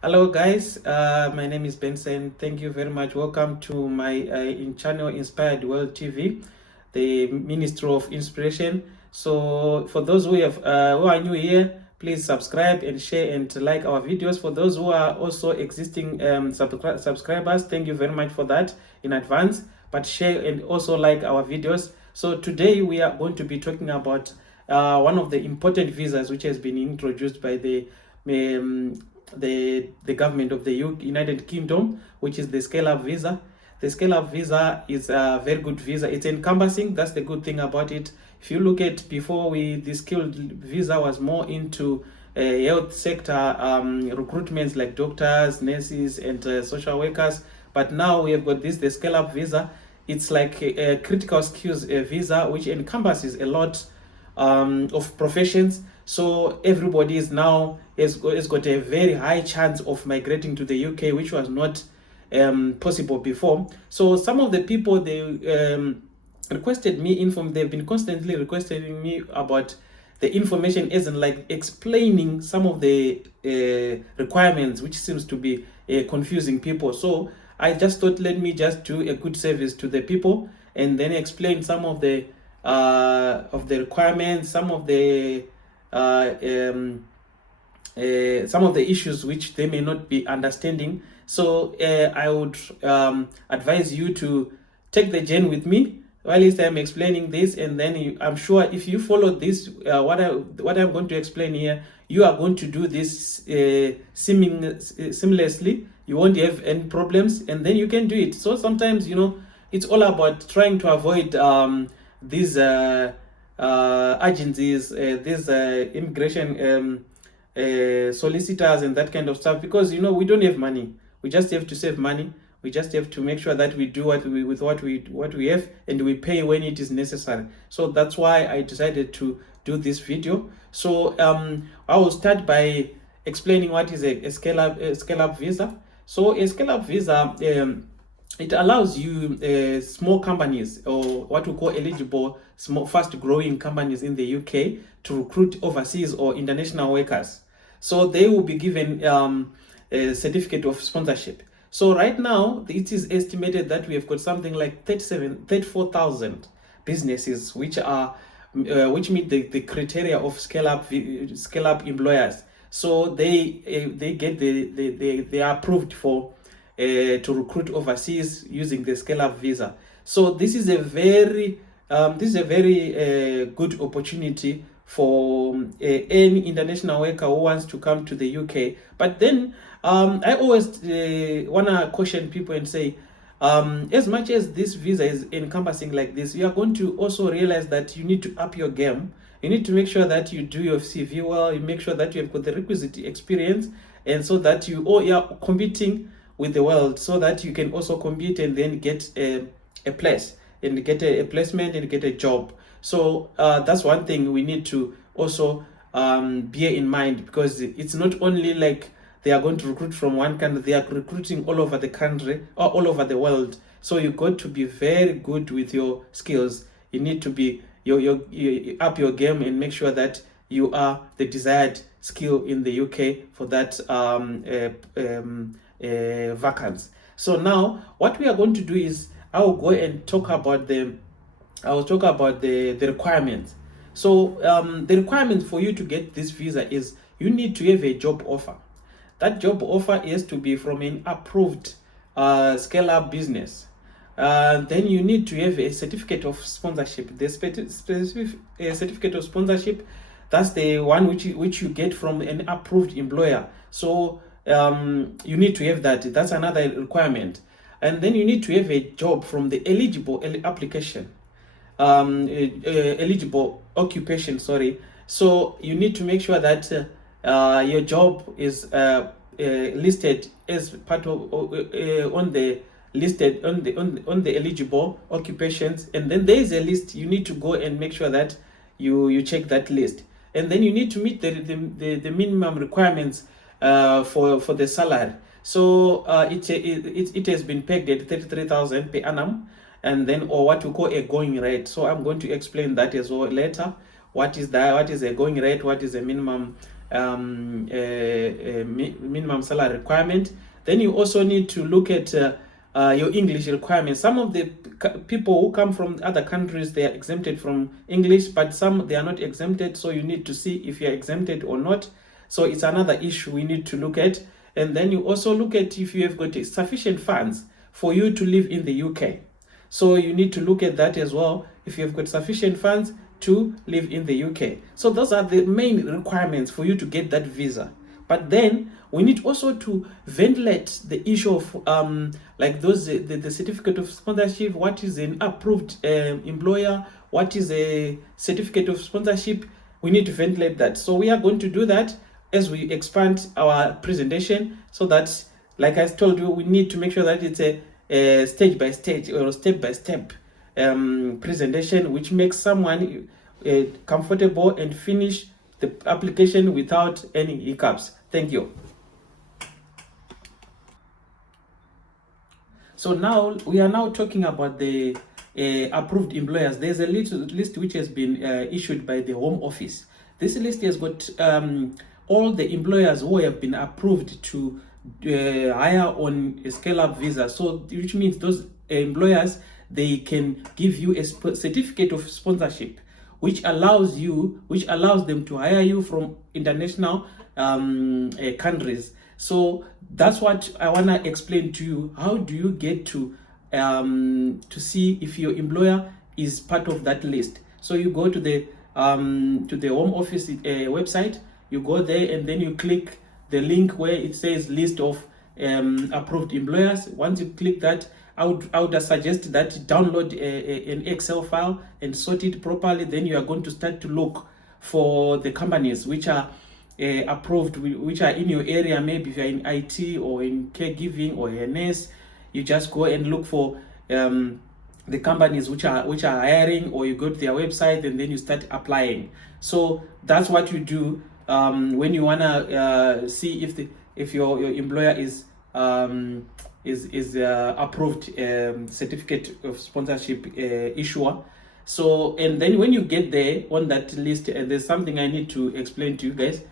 Hello guys, my name is Benson. Thank you very much. Welcome to my in channel Inspired World TV, the Ministry of Inspiration. So for those who are new here, please subscribe and share and like our videos. For those who are also existing subscribers, thank you very much for that in advance. But share and also like our videos. So today we are going to be talking about one of the important visas which has been introduced by um, the government of the United Kingdom, which is the ScaleUp visa. The ScaleUp visa is a very good visa. It's encompassing. That's the good thing about it. If you look at before, the skilled visa was more into health sector recruitments like doctors, nurses, and social workers. But now we have got the ScaleUp visa. It's like a critical skills visa, which encompasses a lot of professions. So everybody is now has got a very high chance of migrating to the UK, which was not possible before. So some of the people they requested me inform. They've been constantly requesting me about the information, isn't like explaining some of the requirements, which seems to be confusing people. So I just thought, let me just do a good service to the people and then explain some of the requirements, some of the issues which they may not be understanding. So I would advise you to take the journey with me while I'm explaining this, and then I'm sure if you follow this, what I'm going to explain here, you are going to do this seamlessly. You won't have any problems, and then you can do it. So sometimes, it's all about trying to avoid these agencies, these immigration solicitors and that kind of stuff, because we don't have money. We just have to save money. We just have to make sure that we do what we have, and we pay when it is necessary. So that's why I decided to do this video. So I will start by explaining what is a ScaleUp visa. So a ScaleUp visa, it allows you small companies, or what we call eligible small fast growing companies in the UK, to recruit overseas or international workers. So they will be given a certificate of sponsorship. So right now it is estimated that we have got something like 34,000 businesses which meet the criteria of scale up employers. So they get they are approved for to recruit overseas using the ScaleUp visa. So this is a very good opportunity for any international worker who wants to come to the UK. But then I always want to caution people and say, as much as this visa is encompassing like this, you are going to also realize that you need to up your game. You need to make sure that you do your CV well. You make sure that you have got the requisite experience, and so that you are competing with the world, so that you can also compete and then get a place and get a placement and get a job. So that's one thing we need to also bear in mind, because it's not only like they are going to recruit from one country, they are recruiting all over the country or all over the world. So you got to be very good with your skills. You need to be you up your game and make sure that you are the desired skill in the UK for that vacance. So now what we are going to do is I will go and talk about the requirements. So the requirement for you to get this visa is you need to have a job offer. That job offer has to be from an approved scale-up business. Then you need to have a certificate of sponsorship. The specific certificate of sponsorship, that's the one which you get from an approved employer. So you need to have that. That's another requirement. And then you need to have a job from the eligible application, eligible occupation. Sorry. So you need to make sure that your job is listed as part of on the listed on the eligible occupations, and then there is a list. You need to go and make sure that you check that list, and then you need to meet the minimum requirements for the salary. So it has been pegged at 33,000 per annum, and then, or what we call a going rate. So I'm going to explain that as well later. What is that? What is a going rate? What is a minimum minimum salary requirement. Then you also need to look at your English requirements. Some of the people who come from other countries, they are exempted from English, but some they are not exempted, so you need to see if you are exempted or not. So it's another issue we need to look at. And then you also look at if you have got sufficient funds for you to live in the UK. So you need to look at that as well, if you've got sufficient funds to live in the UK. So those are the main requirements for you to get that visa. But then we need also to ventilate the issue of like those the certificate of sponsorship. What is an approved employer? What is a certificate of sponsorship? We need to ventilate that. So we are going to do that as we expand our presentation, so that, like I told you, we need to make sure that it's a stage by stage or step by step presentation, which makes someone comfortable and finish the application without any hiccups. Thank you. So now we are now talking about the approved employers. There's a list which has been issued by the Home Office. This list has got all the employers who have been approved to hire on a ScaleUp visa. So which means those employers, they can give you a certificate of sponsorship, which allows them to hire you from international countries. So that's what I want to explain to you. How do you get to see if your employer is part of that list? So you go to the Home Office website, you go there and then you click the link where it says list of approved employers. Once you click that, I would suggest that you download an Excel file and sort it properly. Then you are going to start to look for the companies which are approved, which are in your area. Maybe if you're in IT or in caregiving or a nurse, you just go and look for the companies which are hiring, or you go to their website and then you start applying. So that's what you do when you wanna see if your employer is approved certificate of sponsorship issuer. So, and then when you get there on that list, there's something I need to explain to you guys.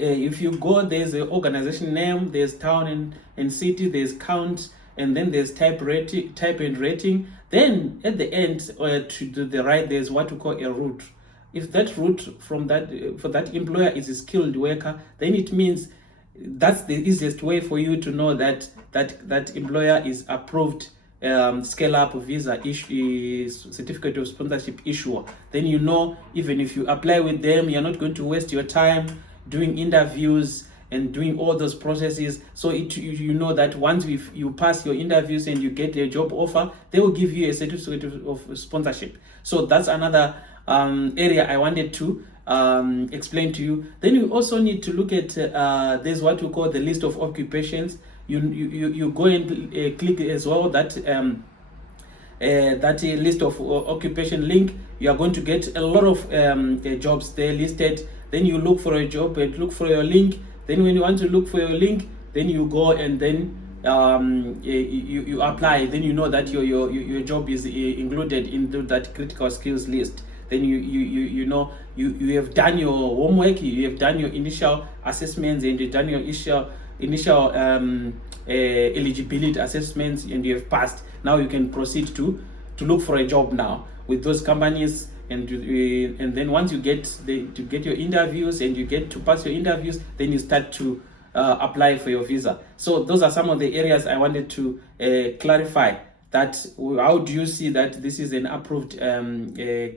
If you go, there's an organization name, there's town and city, there's count, and then there's type and rating. Then at the end, to the right, there's what we call a route. If that route from that for that employer is a skilled worker, then it means that's the easiest way for you to know that that employer is approved ScaleUp visa certificate of sponsorship issuer. Then you know, even if you apply with them, you're not going to waste your time doing interviews and doing all those processes. So you know that once you pass your interviews and you get a job offer, they will give you a certificate of sponsorship. So that's another area I wanted to explain to you. Then you also need to look at there's what we call the list of occupations. You go and click as well that that list of occupation link. You are going to get a lot of jobs there listed. Then you look for a job and look for your link. Then when you want to look for your link, then you go and then you apply. Then you know that your job is included into that critical skills list. Then you know you have done your homework, you have done your initial assessments, and you've done your initial eligibility assessments, and you have passed. Now you can proceed to look for a job now with those companies, and then once you get your interviews and you get to pass your interviews, then you start to apply for your visa. So those are some of the areas I wanted to clarify. That how do you see that this is an approved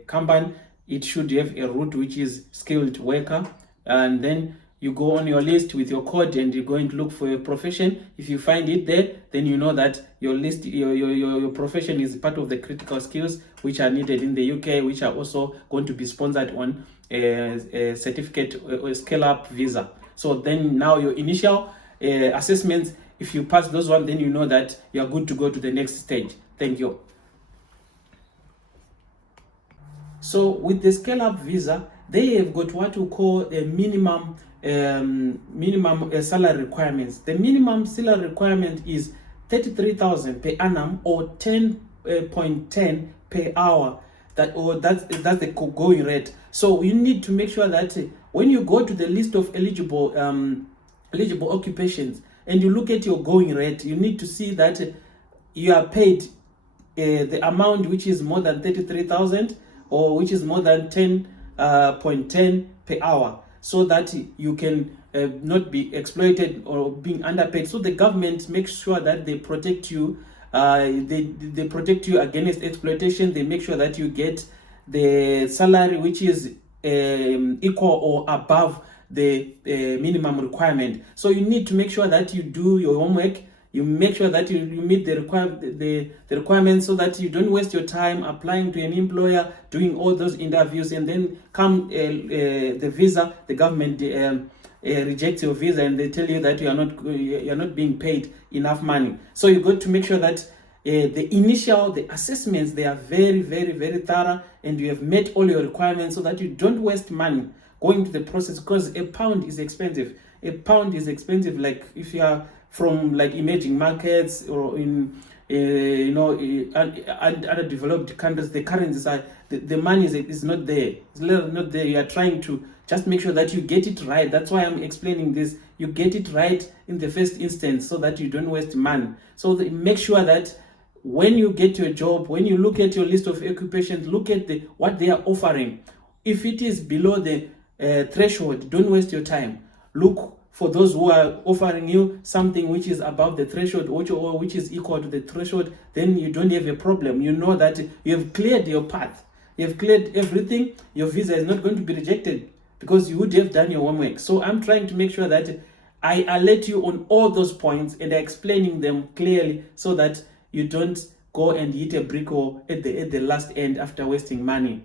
company? It should have a route which is skilled worker, and then you go on your list with your code and you're going to look for your profession. If you find it there, then you know that your list, your profession is part of the critical skills which are needed in the UK, which are also going to be sponsored on a certificate or ScaleUp visa. So then now your initial assessments, if you pass those ones, then you know that you are good to go to the next stage. Thank you. So with the ScaleUp visa, they have got what we call a minimum salary requirements. The minimum salary requirement is 33,000 per annum or 10.10 per hour. that's the going rate. So you need to make sure that when you go to the list of eligible occupations and you look at your going rate, you need to see that you are paid the amount which is more than 33,000 or which is more than 10.10 per hour, so that you can not be exploited or being underpaid. So the government makes sure that they protect you. They protect you against exploitation. They make sure that you get the salary which is equal or above the minimum requirement. So you need to make sure that you do your homework. You make sure that you meet the requirements, so that you don't waste your time applying to an employer, doing all those interviews, and then come the visa, the government rejects your visa and they tell you that you are not being paid enough money. So you got to make sure that the assessments, they are very, very, very thorough, and you have met all your requirements, so that you don't waste money going to the process, because a pound is expensive. A pound is expensive. Like if you are from like emerging markets or in underdeveloped countries, the currencies are the money is not there. It's not there. You are trying to just make sure that you get it right. That's why I'm explaining this. You get it right in the first instance, so that you don't waste money. So make sure that when you get your job, when you look at your list of occupations, look at what they are offering. If it is below the threshold, don't waste your time. Look for those who are offering you something which is above the threshold, or which is equal to the threshold. Then you don't have a problem. You know that you have cleared your path. You have cleared everything. Your visa is not going to be rejected, because you would have done your homework. So I'm trying to make sure that I alert you on all those points, and I'm explaining them clearly, so that you don't go and hit a brick wall at the last end after wasting money.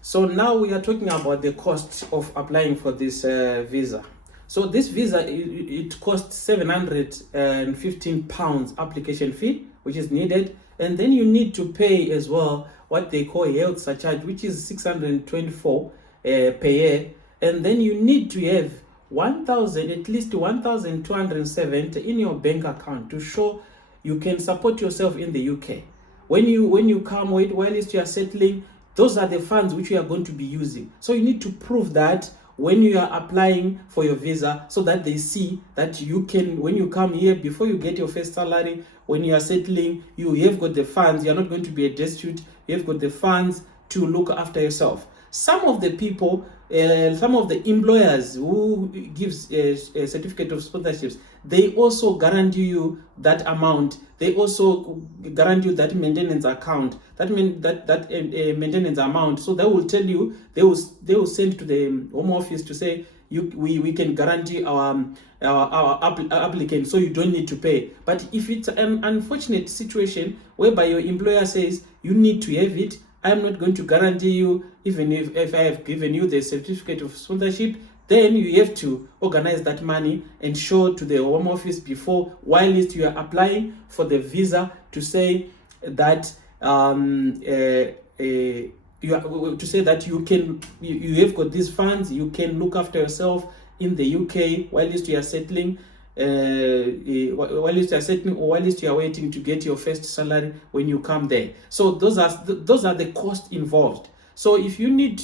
So now we are talking about the cost of applying for this visa. So this visa, it costs £715 application fee, which is needed. And then you need to pay as well what they call health surcharge, which is 624 per year. And then you need to have at least 1,270 in your bank account to show you can support yourself in the UK. When you come, while you are settling, those are the funds which you are going to be using. So you need to prove that when you are applying for your visa, so that they see that you can, when you come here, before you get your first salary, when you are settling, you have got the funds. You are not going to be a destitute. You have got the funds to look after yourself. Some of the people, some of the employers who gives a certificate of sponsorships, they also guarantee you that amount. They also guarantee you that maintenance account. That means that maintenance amount. So they will tell you, they will send to the Home Office to say, we can guarantee our applicant, so you don't need to pay. But if it's an unfortunate situation whereby your employer says you need to have it, I'm not going to guarantee you, even if I have given you the certificate of sponsorship, then you have to organize that money and show to the Home Office whilst you are applying for the visa, to say that you have got these funds, you can look after yourself in the UK whilst you are settling. Whilst you are waiting to get your first salary when you come there. So those are the costs involved. So if you need,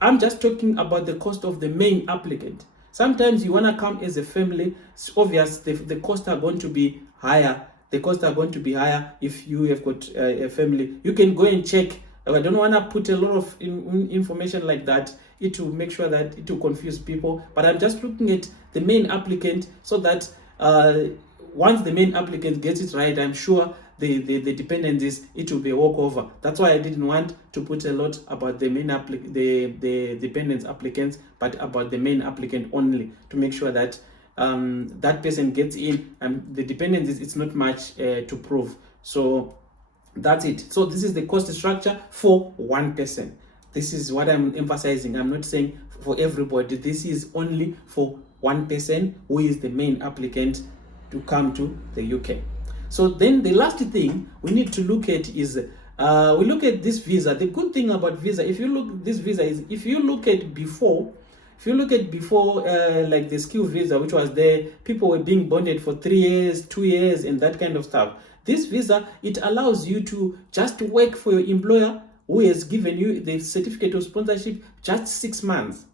I'm just talking about the cost of the main applicant. Sometimes you want to come as a family. It's obvious the costs are going to be higher. The costs are going to be higher if you have got a family. You can go and check. I don't want to put a lot of information like that. It will make sure that it will confuse people. But I'm just looking at the main applicant, so that once the main applicant gets it right, I'm sure the dependencies, it will be a walkover. That's why I didn't want to put a lot about the main the dependents applicants, but about the main applicant only, to make sure that that person gets in. The dependencies, it's not much to prove. So that's it. So this is the cost structure for one person. This is what I'm emphasizing. I'm not saying for everybody. This is only for one person who is the main applicant to come to the UK. So then the last thing we need to look at is we look at this visa. The good thing about visa, if you look this visa, is if you look at before like the skill visa, which was there, people were being bonded for 3 years, 2 years, and that kind of stuff. This visa, it allows you to just work for your employer who has given you the certificate of sponsorship just 6 months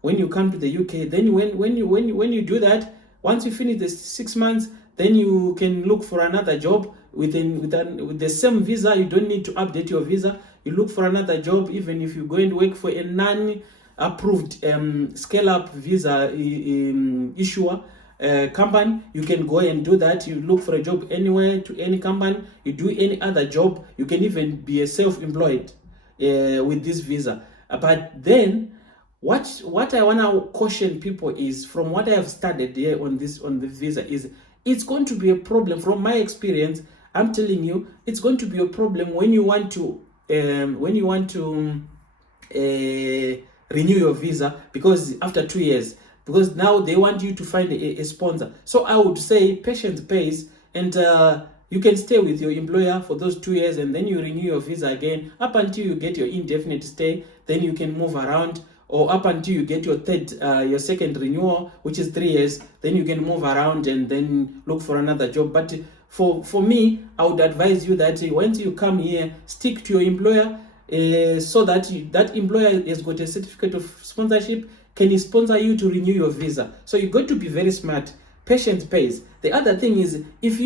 when you come to the UK. Then when you do that, once you finish the 6 months, then you can look for another job with the same visa. You don't need to update your visa. You look for another job, even if you go and work for a non-approved ScaleUp visa issuer company. You can go and do that. You look for a job anywhere, to any company. You do any other job. You can even be a self-employed with this visa. But then what I want to caution people is, from what I have studied here on the visa, is it's going to be a problem. From my experience, I'm telling you, it's going to be a problem when you want to renew your visa, because after 2 years, because now they want you to find a sponsor. So I would say patience pays, and you can stay with your employer for those 2 years, and then you renew your visa again up until you get your indefinite stay. Then you can move around, or up until you get your second renewal, which is 3 years. Then you can move around and then look for another job. But for me, I would advise you that once you come here, stick to your employer, so that that employer has got a certificate of sponsorship, can sponsor you to renew your visa. So you got to be very smart. Patience pays. The other thing is, if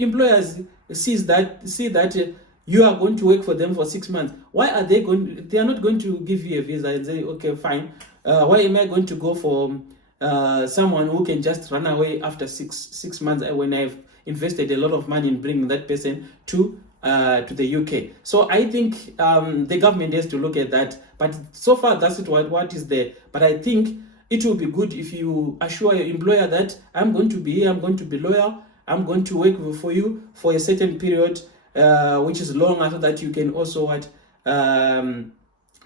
employers see that you are going to work for them for 6 months, why are they not going to give you a visa and say, okay, fine, why am I going to go for someone who can just run away after six months, when I've invested a lot of money in bringing that person to the UK? So I think the government has to look at that. But so far, that's what is there. But I think it will be good if you assure your employer that I'm going to be here, I'm going to be loyal, I'm going to work for you for a certain period, which is long, so that you can also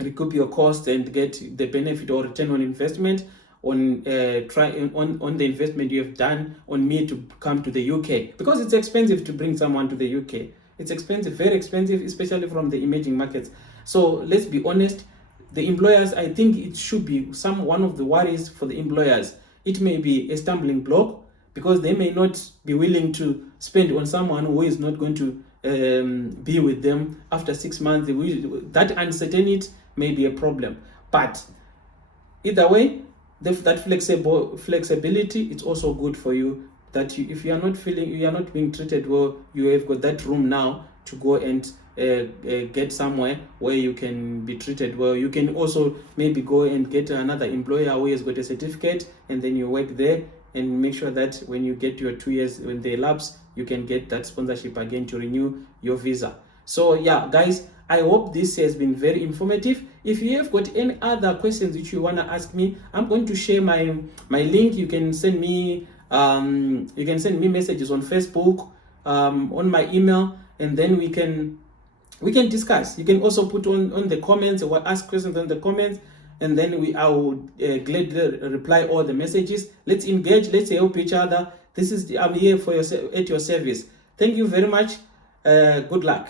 recoup your cost and get the benefit or return on investment on the investment you have done on me to come to the UK, because it's expensive to bring someone to the UK. It's expensive, very expensive, especially from the emerging markets. So let's be honest, the employers, I think it should be one of the worries for the employers. It may be a stumbling block, because they may not be willing to spend on someone who is not going to be with them after 6 months. That uncertainty may be a problem. But either way, that flexibility, it's also good for you, that if you are not being treated well, you have got that room now to go and get somewhere where you can be treated well. You can also maybe go and get another employer who has got a certificate, and then you work there and make sure that when you get your 2 years, when they elapse, you can get that sponsorship again to renew your visa. So yeah, guys, I hope this has been very informative. If you have got any other questions which you want to ask me, I'm going to share my link. You can send me messages on Facebook, on my email, and then we can discuss. You can also put on the comments, or ask questions on the comments, and then I will gladly reply all the messages. Let's engage, let's help each other. I'm here for at your service. Thank you very much. Good luck.